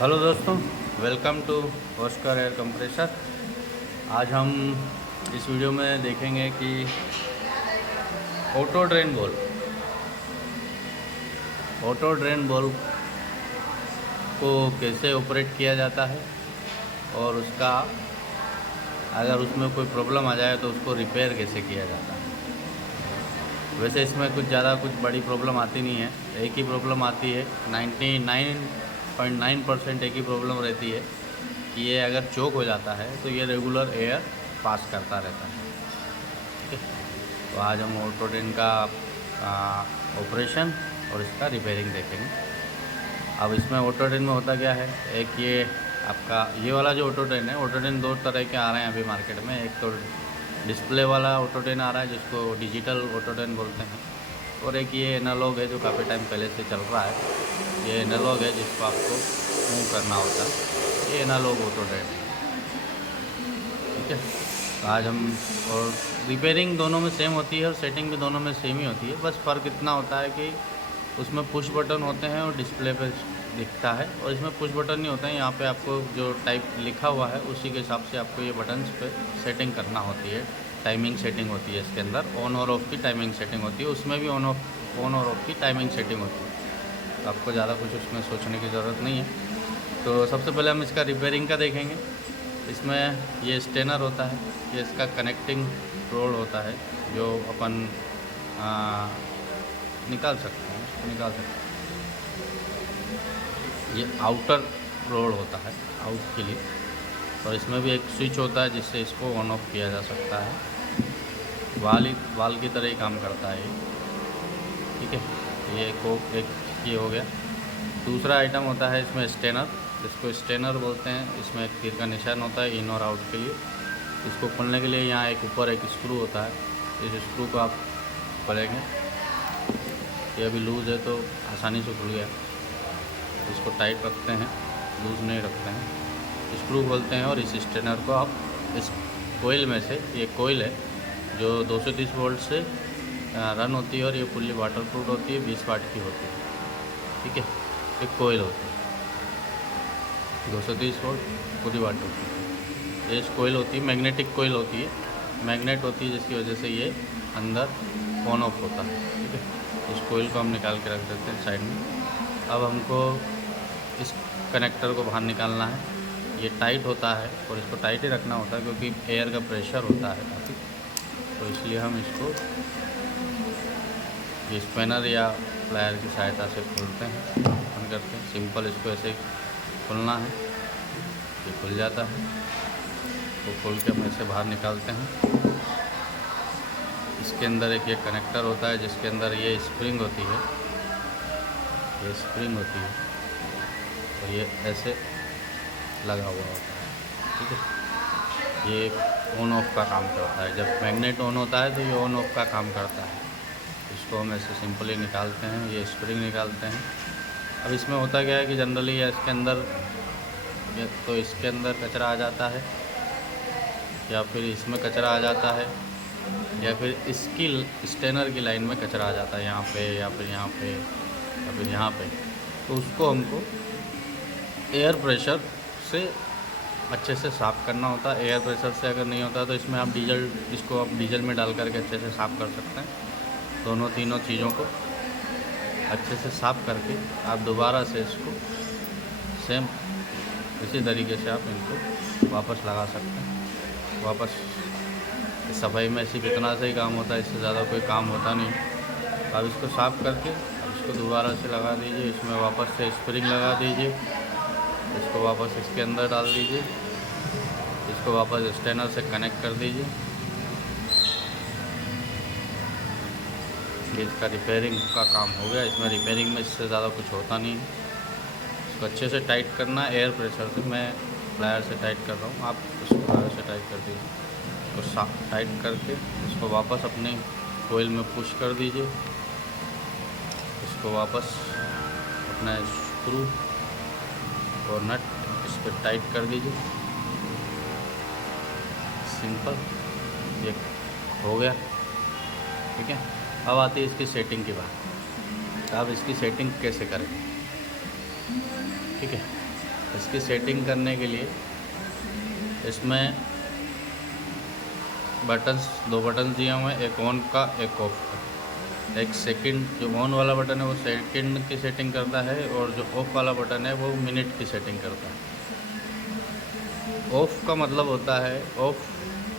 Hello दोस्तों, welcome to Oscar air compressor. आज हम इस वीडियो में देखेंगे कि ऑटो ड्रेन बॉल को कैसे ऑपरेट किया जाता है और उसका अगर उसमें कोई प्रॉब्लम आ जाए तो उसको रिपेयर कैसे किया जाता है। वैसे इसमें कुछ बड़ी प्रॉब्लम आती नहीं है, एक ही प्रॉब्लम आती है। 99.9% एक ही प्रॉब्लम रहती है कि ये अगर चोक हो जाता है तो ये रेगुलर एयर पास करता रहता है। ठीक है, तो आज हम ऑटो ड्रेन का ऑपरेशन और इसका रिपेयरिंग देखेंगे। अब इसमें ऑटो ड्रेन में होता क्या है, एक ये आपका ये वाला जो ऑटो ड्रेन है, ऑटो ड्रेन दो तरह के आ रहे हैं अभी मार्केट में। एक तो डिस्प्ले वाला ऑटो ड्रेन आ रहा है जिसको डिजिटल ऑटो ड्रेन बोलते हैं, और एक ये एनालॉग है जो काफ़ी टाइम पहले से चल रहा है। ये एनालॉग है जिसको आपको मूव करना होता है, ये एनालॉग ऑटो ड्रेन है। ठीक है, तो आज हम और रिपेयरिंग दोनों में सेम होती है और सेटिंग भी दोनों में सेम ही होती है। बस फ़र्क इतना होता है कि उसमें पुश बटन होते हैं और डिस्प्ले पे दिखता है, और इसमें पुश बटन नहीं होता है। यहाँ पे आपको जो टाइप लिखा हुआ है उसी के हिसाब से आपको ये बटन्स पे सेटिंग करना होती है। टाइमिंग सेटिंग होती है इसके अंदर, ऑन और ऑफ की टाइमिंग सेटिंग होती है। उसमें भी ऑन और ऑफ की टाइमिंग सेटिंग होती है, तो आपको ज़्यादा कुछ उसमें सोचने की ज़रूरत नहीं है। तो सबसे पहले हम इसका रिपेयरिंग का देखेंगे। इसमें ये स्टेनर होता है, ये इसका कनेक्टिंग रोड होता है जो अपन निकाल सकते हैं, इसको निकाल सकते हैं। ये आउटर रोड होता है आउट के लिए, और इसमें भी एक स्विच होता है जिससे इसको ऑन ऑफ किया जा सकता है। वाल की तरह ही काम करता है ये। ठीक है, एक ये हो गया। दूसरा आइटम होता है इसमें स्टेनर, जिसको स्टेनर बोलते हैं। इसमें एक तीर का निशान होता है इन और आउट के लिए। इसको खोलने के लिए यहाँ एक ऊपर एक स्क्रू होता है, इस स्क्रू को आप खोलेंगे। ये अभी लूज़ है तो आसानी से खुल गया। इसको टाइट रखते हैं, लूज़ नहीं रखते हैं। स्क्रू खोलते हैं और इस स्टेनर को आप इस कोयल में से, ये कोयल है जो 230 वोल्ट से रन होती है और ये फुल्ली वाटर प्रूफ होती है, 20 वाट की होती है। ठीक है, एक कोयल होती है 230 वोल्ट पूरी वाटर प्रूफ। ये इस कोयल होती है, मैग्नेटिक कोयल होती है, मैग्नेट होती है जिसकी वजह से ये अंदर ऑन ऑफ होता है। ठीक है, इस कोयल को हम निकाल के रख देते हैं साइड में। अब हमको इस कनेक्टर को बाहर निकालना है। ये टाइट होता है और इसको टाइट ही रखना होता है क्योंकि एयर का प्रेशर होता है काफ़ी, तो इसलिए हम इसको ये स्पैनर या प्लायर की सहायता से खोलते हैं, बंद करते हैं। सिंपल इसको ऐसे खोलना है, ये खुल जाता है। तो खोल के हम ऐसे बाहर निकालते हैं। इसके अंदर एक ये कनेक्टर होता है जिसके अंदर ये स्प्रिंग होती है, ये स्प्रिंग होती है और ये ऐसे लगा हुआ होता है। ठीक है, ये ऑन ऑफ का काम करता है। जब मैग्नेट ऑन होता है तो ये ऑन ऑफ का काम करता है। इसको हम ऐसे सिंपली निकालते हैं, ये स्प्रिंग निकालते हैं। अब इसमें होता क्या है कि जनरली इसके अंदर या तो इसके अंदर कचरा आ जाता है, या फिर इसमें कचरा आ जाता है, या फिर इसकी स्टेनर की लाइन में कचरा आ जाता है, यहाँ पे या फिर यहाँ पे या फिर यहाँ पे। तो उसको हमको एयर प्रेशर से अच्छे से साफ़ करना होता है। एयर प्रेशर से अगर नहीं होता तो इसमें आप इसको आप डीजल में डाल करके अच्छे से साफ़ कर सकते हैं। तीनों चीज़ों को अच्छे से साफ़ करके आप दोबारा से इसको सेम इसी तरीके से आप इनको वापस लगा सकते हैं। वापस सफाई में सिर्फ इतना से ही काम होता है, इससे ज़्यादा कोई काम होता नहीं। अब इसको साफ़ करके अब इसको दोबारा से लगा दीजिए। इसमें वापस से स्प्रिंग लगा दीजिए, इसको वापस इसके अंदर डाल दीजिए, इसको वापस स्टेनर से कनेक्ट कर दीजिए। ये इसका रिपेयरिंग का काम हो गया। इसमें रिपेयरिंग में इससे ज़्यादा कुछ होता नहीं है। इसको अच्छे से टाइट करना है एयर प्रेशर से। मैं प्लायर से टाइट कर रहा हूँ, आप उसको प्लायर से टाइट कर दीजिए। इसको टाइट करके इसको वापस अपने कोयल में पुश कर दीजिए। इसको वापस अपना स्क्रू और नट इस पर टाइट कर दीजिए। सिंपल, ये हो गया। ठीक है, अब आती है इसकी सेटिंग की बात। अब इसकी सेटिंग कैसे करें। ठीक है, इसकी सेटिंग करने के लिए इसमें दो बटन दिए हुए हैं, एक ऑन का एक ऑफ का। एक सेकंड जो ऑन वाला बटन है वो सेकंड की सेटिंग करता है और जो ऑफ वाला बटन है वो मिनट की सेटिंग करता है। ऑफ का मतलब होता है, ऑफ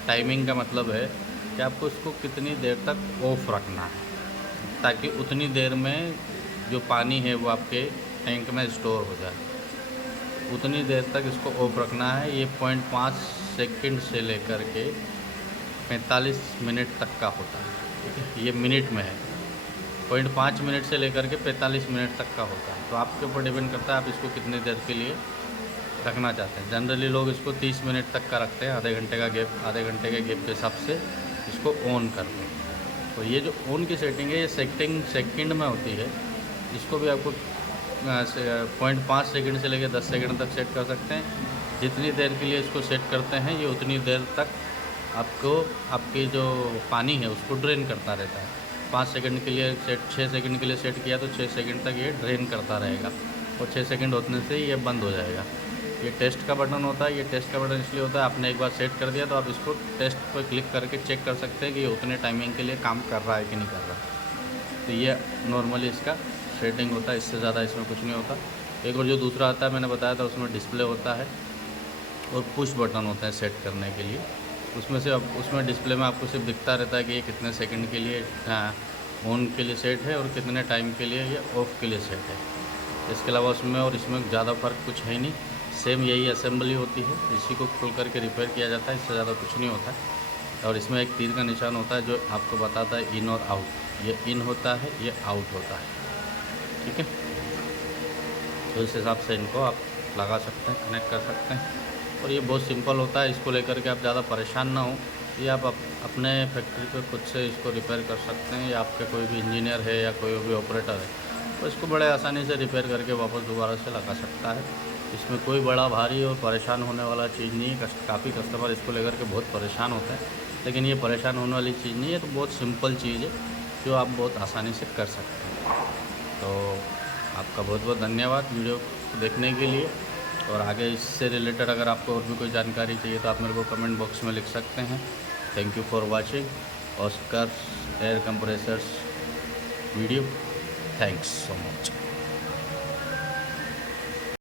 टाइमिंग का मतलब है कि आपको इसको कितनी देर तक ऑफ रखना है, ताकि उतनी देर में जो पानी है वो आपके टैंक में स्टोर हो जाए। उतनी देर तक इसको ऑफ रखना है। ये 0.5 सेकंड से लेकर के 45 मिनट तक का होता है, ठीक है। ये मिनट में है, 0.5 मिनट से लेकर के 45 मिनट तक का होता है। तो आपके ऊपर डिपेंड करता है आप इसको कितनी देर के लिए रखना चाहते हैं। जनरली लोग इसको 30 मिनट तक का रखते हैं, आधे घंटे के गैप के हिसाब से इसको ऑन करते हैं। तो ये जो ऑन की सेटिंग है ये सेटिंग सेकंड में होती है। इसको भी आपको 0.5 सेकंड से लेकर 10 सेकंड तक सेट कर सकते हैं। जितनी देर के लिए इसको सेट करते हैं ये उतनी देर तक आपको आपकी जो पानी है उसको ड्रेन करता रहता है। 5 सेकंड के लिए 6 सेकंड के लिए सेट किया तो 6 सेकंड तक ये ड्रेन करता रहेगा और 6 सेकंड होने से ये बंद हो जाएगा। ये टेस्ट का बटन होता है। ये टेस्ट का बटन इसलिए होता है, आपने एक बार सेट कर दिया तो आप इसको टेस्ट पर क्लिक करके चेक कर सकते हैं कि ये उतने टाइमिंग के लिए काम कर रहा है कि नहीं कर रहा। तो ये नॉर्मली इसका सेटिंग होता है, इससे ज़्यादा इसमें कुछ नहीं होता। एक और जो दूसरा आता है मैंने बताया था उसमें डिस्प्ले होता है और पुश बटन होते हैं सेट करने के लिए। उसमें डिस्प्ले में आपको सिर्फ दिखता रहता है कि ये कितने सेकंड के लिए ऑन के लिए सेट है और कितने टाइम के लिए ये ऑफ़ के लिए सेट है। इसके अलावा उसमें और इसमें ज़्यादा फ़र्क कुछ है नहीं, सेम यही असेंबली होती है। इसी को खोल करके रिपेयर किया जाता है, इससे ज़्यादा कुछ नहीं होता है। और इसमें एक तीर का निशान होता है जो आपको बताता है इन और आउट। ये इन होता है, ये आउट होता है, ठीक है। तो इस हिसाब से इनको आप लगा सकते हैं, कनेक्ट कर सकते हैं और ये बहुत सिंपल होता है। इसको लेकर के आप ज़्यादा परेशान ना हो। ये आप अपने फैक्ट्री पे खुद से इसको रिपेयर कर सकते हैं, या आपके कोई भी इंजीनियर है या कोई भी ऑपरेटर है तो इसको बड़े आसानी से रिपेयर करके वापस दोबारा से लगा सकता है। इसमें कोई बड़ा भारी और परेशान होने वाला चीज़ नहीं है। काफ़ी कस्टमर इसको लेकर के बहुत परेशान होते हैं, लेकिन ये परेशान होने वाली चीज़ नहीं है। तो बहुत सिंपल चीज़ है जो आप बहुत आसानी से कर सकते हैं। तो आपका बहुत बहुत धन्यवाद वीडियो को देखने के लिए। और आगे इससे रिलेटेड अगर आपको और भी कोई जानकारी चाहिए तो आप मेरे को कमेंट बॉक्स में लिख सकते हैं। Thank you for watching Oscar air compressors video. Thanks so much.